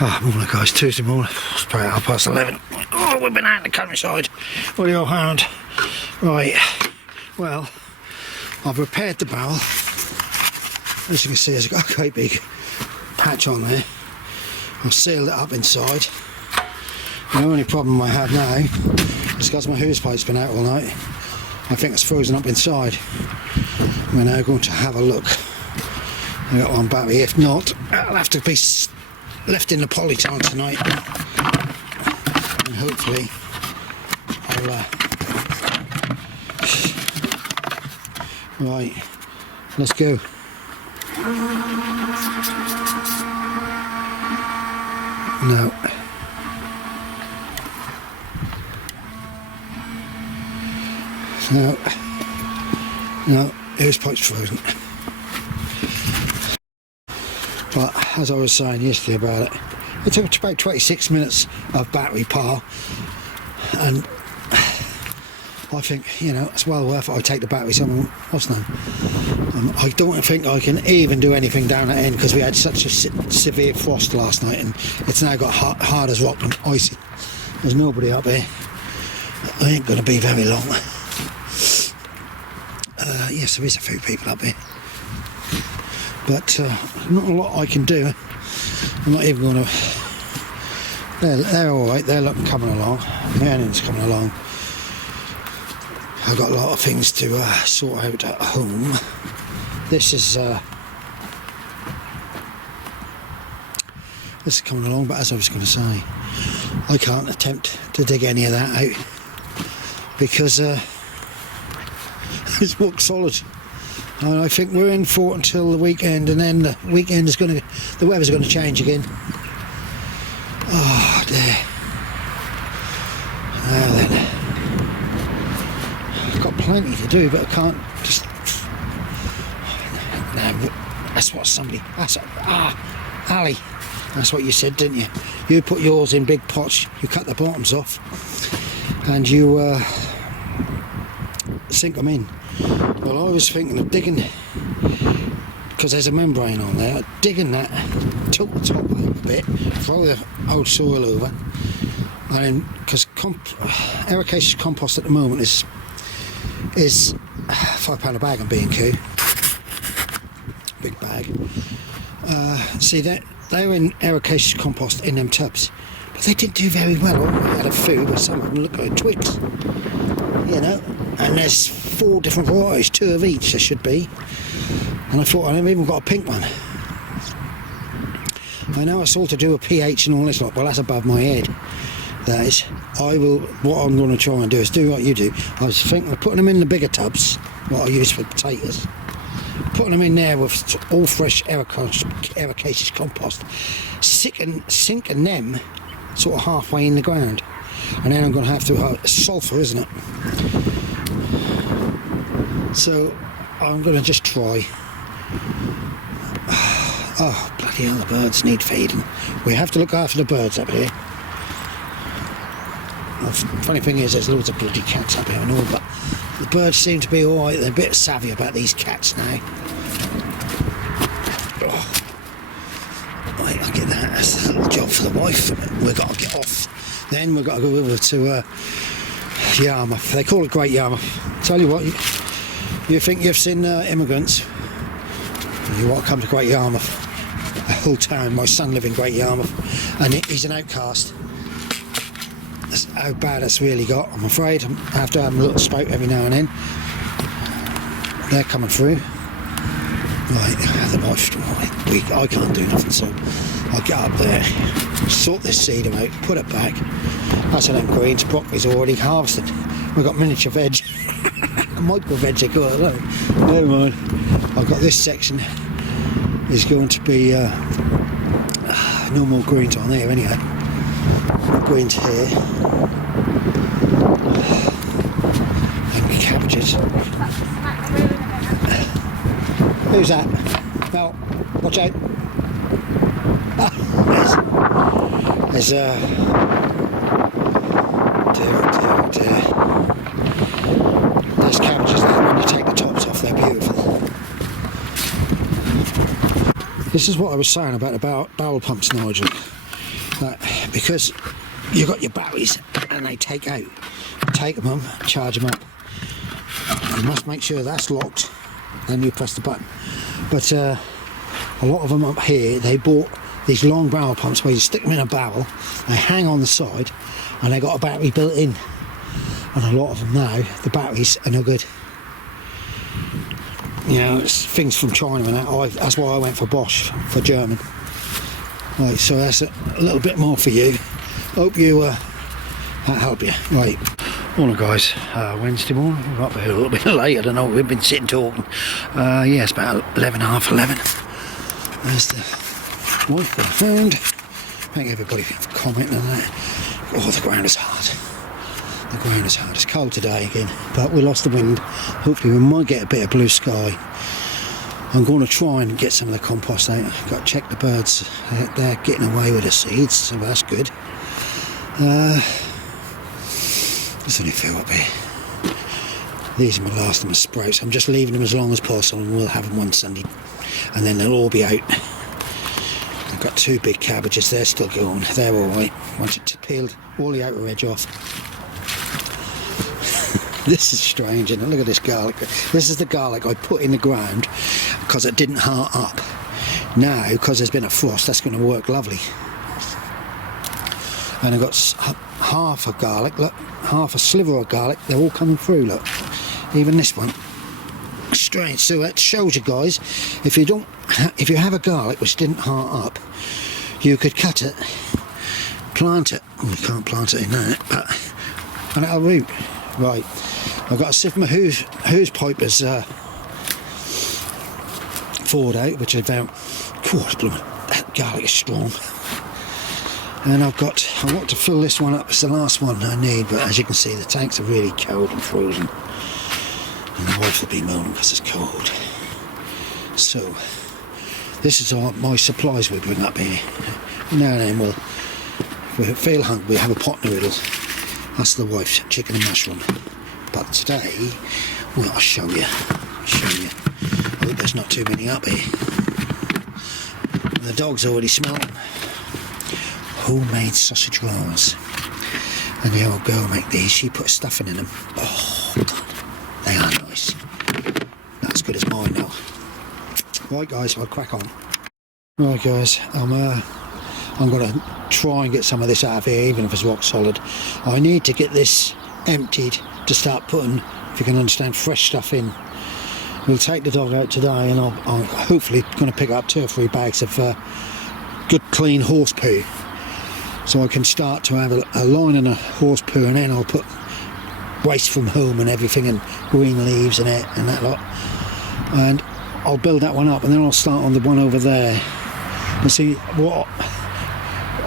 Morning guys, Tuesday morning, it's about 11:30. Oh, we've been out in the countryside, what do you found? Right, well, I've repaired the barrel. As you can see, there's got a great big patch on there. I've sealed it up inside. The only problem I have now is because my hose pipe's been out all night. I think it's frozen up inside. We're now going to have a look. I've got one battery, if not, it'll have to be left in the polytank tonight, and hopefully I'll right, let's go. No, hose pipe's frozen. But as I was saying yesterday about it, it took about 26 minutes of battery power, and I think, you know, it's well worth it. I take the battery somewhere else now. I don't think I can even do anything down that end because we had such a severe frost last night, and it's now got hard as rock and icy. There's nobody up here. I ain't going to be very long. Yes, there is a few people up here, but not a lot I can do. I'm not even going to. They're all right. They're coming along. Marin's coming along. I've got a lot of things to sort out at home. This is coming along, but as I was going to say, I can't attempt to dig any of that out because it's rock solid. And I think we're in for it until the weekend, and then the weekend is the weather's going to change again. Oh dear. Now then, I've got plenty to do, but I can't just. No, that's what somebody. Ali. That's what you said, didn't you? You put yours in big pots. You cut the bottoms off, and you sink them in. Well, I was thinking of digging, because there's a membrane on there, digging that, tilt the top out a bit, throw the old soil over, and then, because ericaceous compost at the moment is £5 a bag on B&Q, big bag. See, they were in ericaceous compost in them tubs, but they didn't do very well. I had a few, but some of them look like twigs, you know. And there's 4 different varieties, 2 of each there should be. And I thought, I've even got a pink one. I know it's all to do with pH and all this lot, well that's above my head. That is, what I'm going to try and do is do what you do. I was thinking of putting them in the bigger tubs, what I use for potatoes. Putting them in there with all fresh ericaceous compost. Sinking them sort of halfway in the ground. And then I'm going to have to, sulphur, isn't it? So I'm going to just try. Oh, bloody hell, the birds need feeding. We have to look after the birds up here. The funny thing is, there's loads of bloody cats up here and all, but the birds seem to be alright. They're a bit savvy about these cats now. Oh. Right, I'll get that. That's a little job for the wife. We've got to get off. Then we've got to go over to Yarmouth. They call it Great Yarmouth. Tell you what, you think you've seen immigrants, you want to come to Great Yarmouth, a whole town. My son lives in Great Yarmouth, and he's an outcast. That's how bad it's really got, I'm afraid. I have to have a little spout every now and then. They're coming through. Right, the wife, I can't do nothing, so I'll get up there, sort this seed out, put it back. That's an greens, broccoli's already harvested. We've got miniature veg. Micro veg they call it, look. Never mind. I've got this section is going to be no more greens on there anyway. No greens here. And cabbages. Who's that? No, watch out. There's dear. There's cabbages there. When you take the tops off, they're beautiful. This is what I was saying about the bowel pumps, Nigel. But because you've got your batteries and they take them, charge them up. You must make sure that's locked, then you press the button. But a lot of them up here, they bought these long barrel pumps where you stick them in a barrel, they hang on the side, and they got a battery built in. And a lot of them now, the batteries are no good. You know, it's things from China and that. That's why I went for Bosch, for German. Right, so that's a little bit more for you. Hope you that help you. Right. Morning guys, Wednesday morning. We're up here a little bit late, I don't know, we've been sitting talking. Yeah, it's about 11, half 11. There's the wife that I found. Thank everybody for commenting on that. Oh, the ground is hard. The ground is hard. It's cold today again, but we lost the wind. Hopefully we might get a bit of blue sky. I'm going to try and get some of the compost out. I've got to check the birds. They're getting away with the seeds, so that's good. There's only a few up here. These are my last of my sprouts. I'm just leaving them as long as possible, and we'll have them one Sunday, and then they'll all be out. I've got 2 big cabbages. They're still going. They're all right. Once it's peeled all the outer edge off. This is strange, isn't it? Look at this garlic. This is the garlic I put in the ground because it didn't heart up. Now, because there's been a frost, that's going to work lovely. And I've got half a garlic, look, half a sliver of garlic. They're all coming through, look. Even this one. Strange. So that shows you guys, if you have a garlic which didn't heart up, you could cut it, plant it. Oh, you can't plant it in that, but and it'll root. Right. I've got a sieve my hose pipers forward out, which I found. That garlic is strong. And I want to fill this one up. It's the last one I need, but as you can see, the tanks are really cold and frozen. And the wife will be moaning because it's cold. So, this is my supplies we bring up here. Now and then if we feel hungry, we have a pot noodle. That's the wife's chicken and mushroom. But today, well, I'll show you. I hope there's not too many up here. The dog's already smelling. Homemade sausage rolls. And the old girl make these. She put stuffing in them. Oh, God. They are nice. Not as good as mine now. Right, guys, I'll crack on. Right, guys, I'm going to try and get some of this out of here, even if it's rock solid. I need to get this emptied to start putting, if you can understand, fresh stuff in. We'll take the dog out today, and I'm hopefully going to pick up 2 or 3 bags of good clean horse poo, so I can start to have a line in a horse poo, and then I'll put waste from home and everything, and green leaves and it and that lot, and I'll build that one up, and then I'll start on the one over there. And see what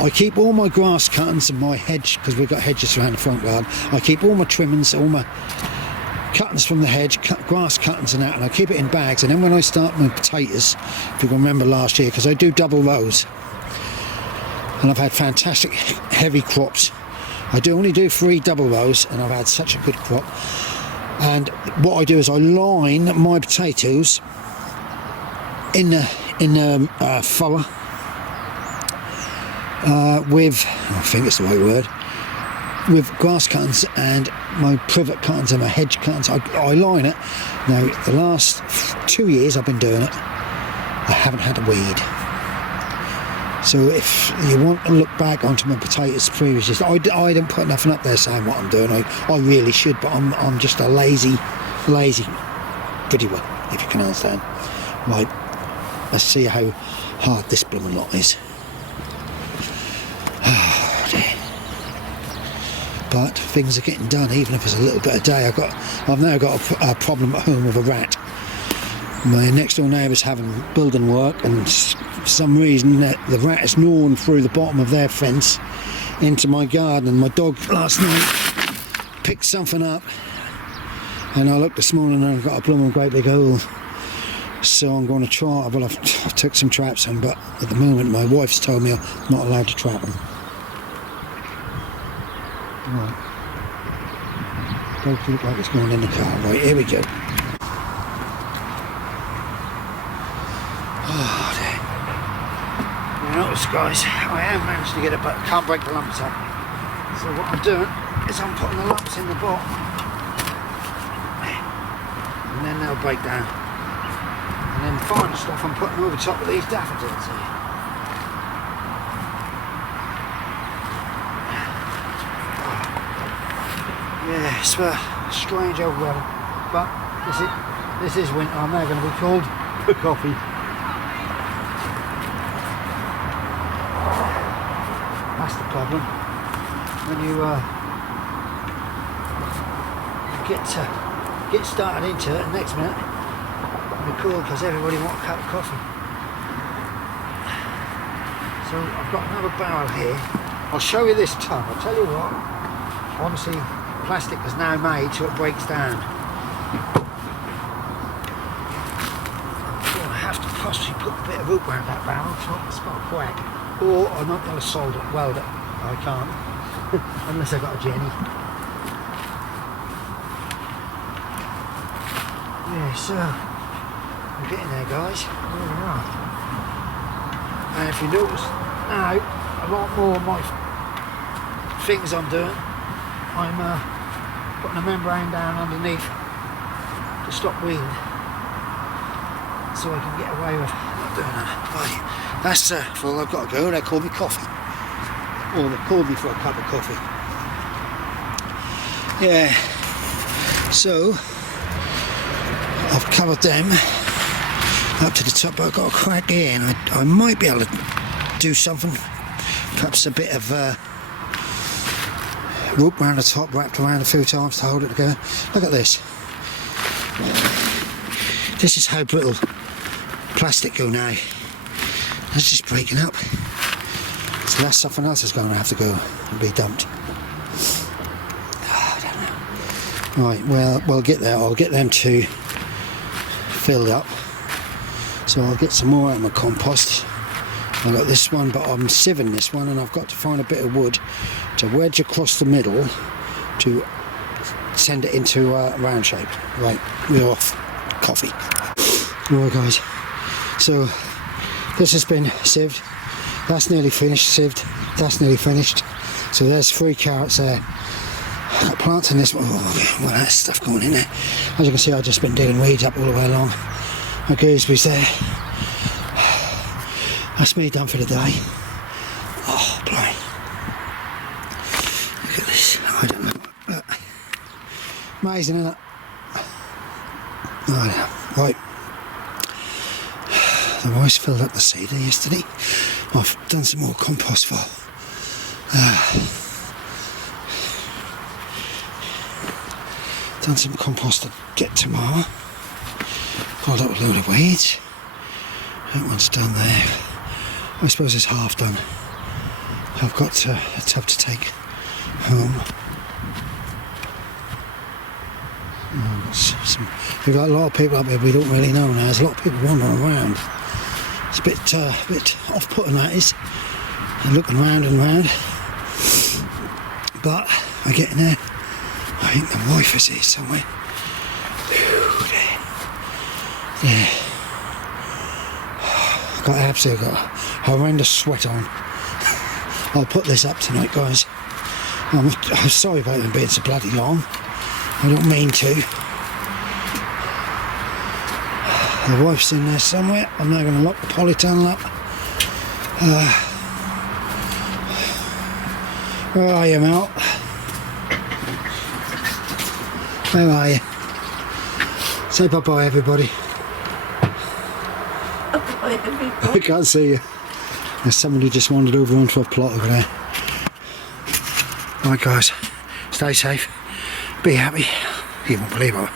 I keep all my grass cuttings and my hedge, because we've got hedges around the front garden. I keep all my trimmings, all my cuttings from the hedge, grass cuttings and that, and I keep it in bags. And then when I start my potatoes, if you can remember last year, because I do double rows, and I've had fantastic heavy crops. I only do 3 double rows, and I've had such a good crop. And what I do is I line my potatoes in the furrow with, I think it's the right word, with grass cuttings and my privet cuttings and my hedge cuttings. I line it. Now, the last 2 years I've been doing it, I haven't had a weed. So if you want to look back onto my potatoes previously, I don't put nothing up there saying what I'm doing. I really should, but I'm just a lazy videoer, if you can understand. Right, let's see how hard this blooming lot is. Oh, dear. But things are getting done, even if it's a little bit a day. I've now got a problem at home with a rat. My next door neighbour's having building work, and for some reason the rat is gnawing through the bottom of their fence into my garden, and my dog last night picked something up, and I looked this morning and I've got a blooming great big hole. So I'm going to try. Well, I've took some traps on, but at the moment my wife's told me I'm not allowed to trap them. Right. Don't look like it's going in the car. Right, here we go. Oh, dear. Now it's guys, I have managed to get it, but can't break the lumps up. So what I'm doing is I'm putting the lumps in the bottom, and then they'll break down. And then the final stuff I'm putting over top of these daffodils here. Yeah, it's strange old weather, but this is winter. I'm now going to be called for coffee. That's the problem. When you get started into it, the next minute you're cool because everybody wants a cup of coffee. So I've got another barrel here. I'll show you this tub. I'll tell you what. Obviously, plastic is now made so it breaks down. I have to possibly put a bit of rope around that barrel so it's got a crack. Or I'm not going to solder it, weld it. I can't. Unless I've got a Jenny. Yeah, so I'm getting there, guys. There we are. And if you notice now, a lot more of my things I'm doing, I'm putting a membrane down underneath to stop wind, so I can get away with not doing that. Right, that's well, I've got to go. They called me coffee, or they called me for a cup of coffee. Yeah, so I've covered them up to the top, but I've got a crack here, and I might be able to do something, perhaps a bit of rope around the top, wrapped around a few times to hold it together. Look at this. This is how brittle plastic go now. It's just breaking up. So that's something else that's going to have to go and be dumped. Oh, I don't know. Right, well, we'll get there. I'll get them two filled up. So I'll get some more out of my compost. I've got this one, but I'm sieving this one, and I've got to find a bit of wood to wedge across the middle to send it into a round shape. Right, we're off. Coffee. Alright guys, so this has been sieved. That's nearly finished, sieved. That's nearly finished. So there's 3 carrots there. I've got plants in this one. Oh, well, that's stuff going in there. As you can see, I've just been digging weeds up all the way along. My gooseberries there. That's me done for the day. Oh, boy. Look at this. I don't know. Amazing, isn't it? I don't know. Right. The boys filled up the cedar yesterday. I've done some more compost for. Done some compost to get tomorrow. Got a little load of weeds. That one's done there. I suppose it's half done. I've got a tub to take home. We've got a lot of people up here we don't really know now. There's a lot of people wandering around. It's a bit off-putting, that is. They're looking round and round. But we're getting there. I think the wife is here somewhere. Yeah. I've got a horrendous sweat on. I'll put this up tonight, guys. I'm sorry about them being so bloody long. I don't mean to. The wife's in there somewhere. I'm now going to lock the polytunnel up. Where are you, Mel? Where are you? Say bye-bye, everybody. Bye, everybody. I can't see you. There's somebody just wandered over onto a plot over there. Right, guys. Stay safe. Be happy. You won't believe it. I'm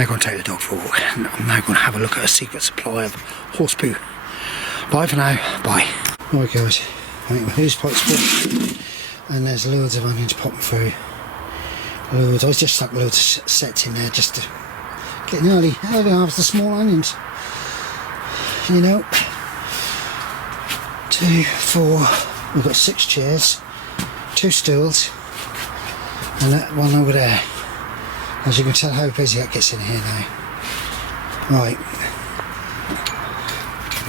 now going to take the dog for a walk. And I'm now going to have a look at a secret supply of horse poo. Bye for now. Bye. Right, guys. I think my hose pipe's full. And there's loads of onions popping through. Loads. I just stuck loads of sets in there just to get an early harvest of small onions. You know. 2, 4. We've got 6 chairs. 2 stools. And that one over there. As you can tell how busy that gets in here now. Right.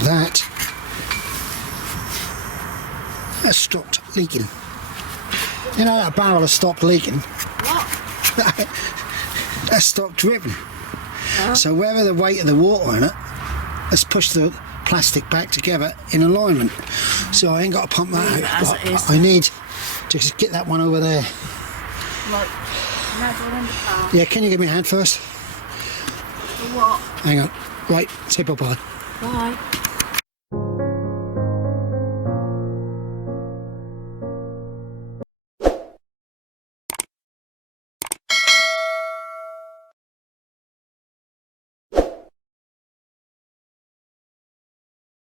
That has stopped leaking. You know that barrel has stopped leaking. What? That's stopped dripping. Huh? So wherever the weight of the water in it, let's push the plastic back together in alignment. So I ain't got to pump that Leave it out. as But it is. I need to just get that one over there. Like, never in the car. Yeah, can you give me a hand first? For what? Hang on. Right, say bye-bye. Bye.